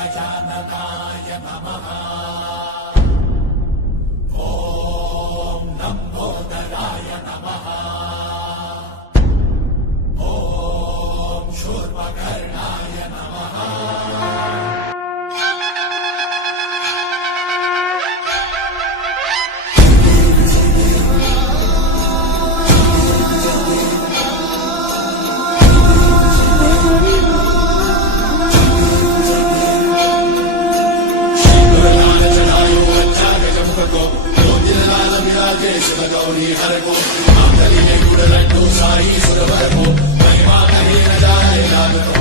गजाननाय नमः। ॐ लम्बोदराय नमः। ॐ शूर्पकर्णाय नमः। शिवगौरी हरको मांगल्ये गुणरट्टु साई सुरवरको महिमा कहे न जाए लागतो